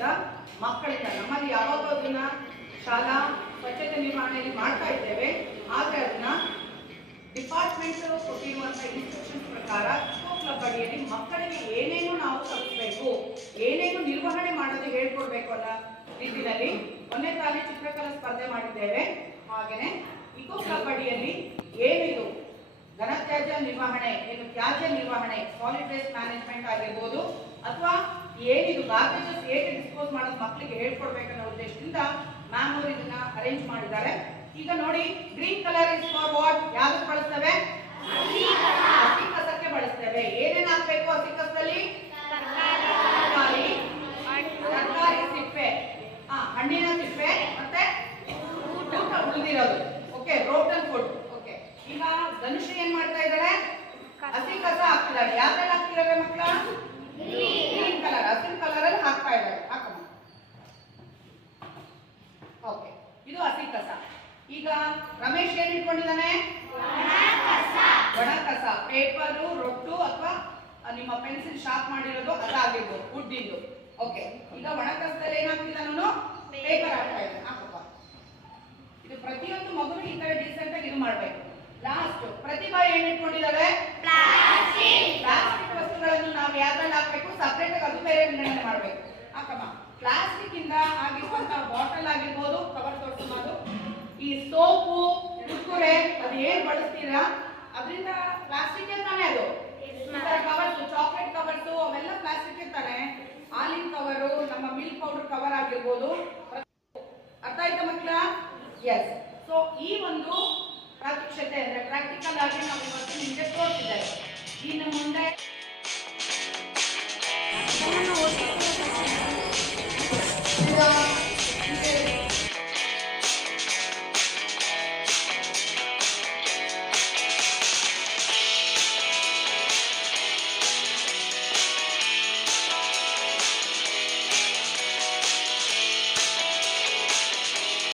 ವರ್ಗದ ಮಕ್ಕಳಿಂದ. ನಮ್ಮಲ್ಲಿ ಯಾವಾಗ ಅದನ್ನ ಶಾಲಾ ಸ್ವಚ್ಛತೆ ನಿರ್ವಹಣೆಯಲ್ಲಿ ಮಾಡ್ತಾ ಇದ್ದೇವೆ, ಆದರೆ ಅದನ್ನ ಡಿಪಾರ್ಟ್ಮೆಂಟ್ ಕೊಟ್ಟಿರುವಂತಹ ಇನ್ಸ್ಟ್ರಕ್ಷನ್ಸ್ ಪ್ರಕಾರ ಇಕೋ ಕ್ಲಬ್ ಅಡಿಯಲ್ಲಿ ಮಕ್ಕಳಿಗೆ ಏನೇನು ನಾವು ಕಲಿಸಬೇಕು, ಏನೇನು ನಿರ್ವಹಣೆ ಮಾಡೋದು ಹೇಳ್ಕೊಡ್ಬೇಕು ಅನ್ನೋ ರೀತಿಯಲ್ಲಿ ಮೊನ್ನೆ ತಾನೇ ಚಿತ್ರಕಲಾ ಸ್ಪರ್ಧೆ ಮಾಡಿದ್ದೇವೆ. ಹಾಗೇನೆ ಇಕೋ ಕ್ಲಬ್ ಅಡಿಯಲ್ಲಿ ಏನಿದು ಘನತ್ಯಾಜ್ಯ ನಿರ್ವಹಣೆ, ಏನು ತ್ಯಾಜ್ಯ ನಿರ್ವಹಣೆ, ಸಾಲಿಡ್ ವೇಸ್ಟ್ ಮ್ಯಾನೇಜ್ಮೆಂಟ್ ಆಗಿರ್ಬೋದು, ಅಥವಾ ಏನಿದು ಗಾರ್ಬೇಜಸ್ ಹೇಗೆ ಡಿಸ್ಪೋಸ್ ಮಾಡೋದು ಮಕ್ಕಳಿಗೆ ಹೇಳ್ಕೊಡ್ಬೇಕನ್ನೋ ಉದ್ದೇಶದಿಂದ ಮ್ಯಾಮ್ ಅವರು ಇದನ್ನ ಅರೇಂಜ್ ಮಾಡಿದ್ದಾರೆ. ಈಗ ನೋಡಿ, green colour is for what? ಯಾವ್ದಕ್ಕೆ ಬಳಸ್ತೇವೆ? ಹಸಿ ಕಸಕ್ಕೆ ಬಳಸ್ತೇವೆ. ಏನೇನು ಹಾಕ್ಬೇಕು ಹಸಿ ಕಸದಲ್ಲಿ? ತರಕಾರಿ ಸಿಪ್ಪೆ, ಹಣ್ಣಿನ ಸಿಪ್ಪೆ, ಮತ್ತೆ ಊಟ ಉಳಿದಿರೋದು. Okay, rotten food. ಓಕೆ, ಈಗ ಧನುಷ್ ಏನ್ ಮಾಡ್ತಾ ಇದ್ದಾರೆ? ಹಸಿ ಕಸ ಹಾಕ್ತಿದ್ದಾರೆ. ಯಾವ್ದ್ರಲ್ಲಿ ಹಾಕ್ತಿದ್ದಾರೆ ಮಕ್ಕಳ? ಗ್ರೀನ್ ಕಲರ್, ಹಸಿರು ಕಲರ್ ಅಲ್ಲಿ ಹಾಕ್ತಾ ಇದ್ದಾರೆ. ಹಾಕಮ್ಮ. ಓಕೆ, ಇದು ಹಸಿ ಕಸ. ಈಗ ರಮೇಶ್ ಏನ್ ಇಟ್ಕೊಂಡಿದ್ದಾನೆ? ಒಣ ಕಸ, ಪೇಪರು, ರೊಟ್ಟು ಅಥವಾ ನಿಮ್ಮ ಪೆನ್ಸಿಲ್ ಶಾರ್ಪ್ ಮಾಡಿರೋದು ಅದಾಗಿರ್ಬೋದು, ವುಡ್ ಇಂದು. ಓಕೆ, ಈಗ ಒಣ ಕಸದಲ್ಲಿ ಏನಾಗ್ತಿದ್ದಾನು? ಪೇಪರ್ ಹಾಕ್ತಾ ಇದ್ದಾನೆ. ಹಾಕಪ್ಪ. ಇದು ಪ್ರತಿಯೊಂದು ಮಗುನು ಈ ತರ ಡೀಸೆಂಟ್ ಆಗಿ ಇದು ಮಾಡ್ಬೇಕು. ಲಾಸ್ಟ್ ಪ್ರತಿಭಾ ಏನ್ ಇಟ್ಕೊಂಡಿದ್ದಾಳೆ? ಪ್ಲಾಸ್ಟಿಕ್ ವಸ್ತುಗಳನ್ನು ನಾವು ಯಾವ್ದ್ರಲ್ಲಿ ಹಾಕ್ಬೇಕು? ಸಪರೇಟ್ ಆಗಿ ಅದು ಬೇರೆ ವಿಂಗಡಣೆ ಮಾಡ್ಬೇಕು. ಹಾಕಮ್ಮ. ಪ್ಲಾಸ್ಟಿಕ್ ಇಂದ ಆಗಿರುವಂತಹ ಬಾಟಲ್ ಆಗಿರ್ಬೋದು, ಕವರ್ ತೋರಿಸಬಹುದು. ಈ ಸೋಪು, ಕುರ್ಕುರೆ, ಅದು ಏನ್ ಬಳಸ್ತೀರಾ ಅದರಿಂದ ಪ್ಲಾಸ್ಟಿಕ್ ತಾನೇ ಅದು. ಕವರ್ಸ್, ಚಾಕ್ಲೇಟ್ ಕವರ್ಸ್ ಅವೆಲ್ಲ ಪ್ಲಾಸ್ಟಿಕ್ ತಾನೆ. ಹಾಲಿನ ಕವರು, ನಮ್ಮ ಮಿಲ್ಕ್ ಪೌಡರ್ ಕವರ್ ಆಗಿರ್ಬೋದು. ಅರ್ಥ ಆಯ್ತಾ ಮಕ್ಕಳ? ಎಸ್. ಸೊ ಈ ಒಂದು ಪ್ರಾತ್ಯಕ್ಷತೆ ಅಂದ್ರೆ ಪ್ರಾಕ್ಟಿಕಲ್ ಆಗಿ ನಾವು ಇವತ್ತು ನಿಮಗೆ ತೋರಿಸಿದ್ದೇವೆ. ಇನ್ನು ಮುಂದೆ